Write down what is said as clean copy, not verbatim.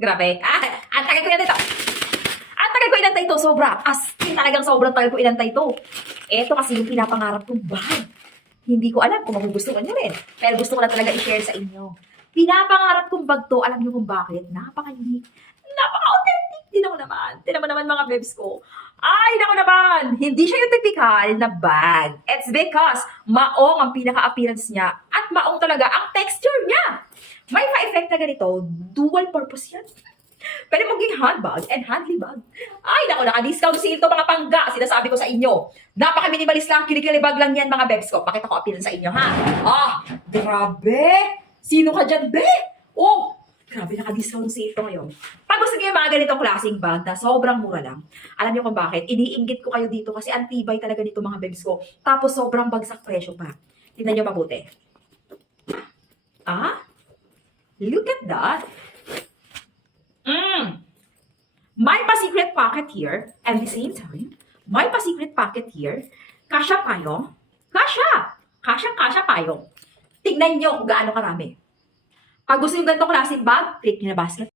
Grabe. Ang tagal ko yan dito. Ang tagal ko inantay ito, sobra. As in, talagang sobrang tagal ko inantay ito. Ito kasi yung pinapangarap kong bag. Hindi ko alam kung magugustuhan nyo rin. Pero gusto ko na talaga i-share sa inyo. Pinapangarap kong bag to, alam nyo kung bakit? Napaka-unique. Napaka-authentic. Tinan mo naman mga babes ko. Ay, naku naman! Hindi siya yung typical na bag. It's because maong ang pinaka-appearance niya at maong talaga ang texture niya. May pa-effect na ganito, dual purpose yan. Pwede maging handbag and handly bag. Ay, naku, naka-discount sale to mga pangga. Sinasabi ko sa inyo. Napaka-minimalist lang, kilikilibag lang yan mga bebs ko. Pakita ko appearance sa inyo, ha? Grabe! Sino ka dyan, be? Oh, grabe, naka-discount sale to ngayon. Pag gusto niyo yung mga ganitong klaseng bag na sobrang mura lang, alam niyo kung bakit? Iniinggit ko kayo dito kasi ang tibay talaga dito mga bebs ko. Tapos sobrang bagsak presyo pa. Tingnan niyo mabuti. Look at that. May pa-secret pocket here, and at the same time, may pa-secret pocket here. Kasya payong. Kasya payong. Tignan nyo kung gaano karami. Pag gusto yung ganitong klaseng bag, click nyo na basket.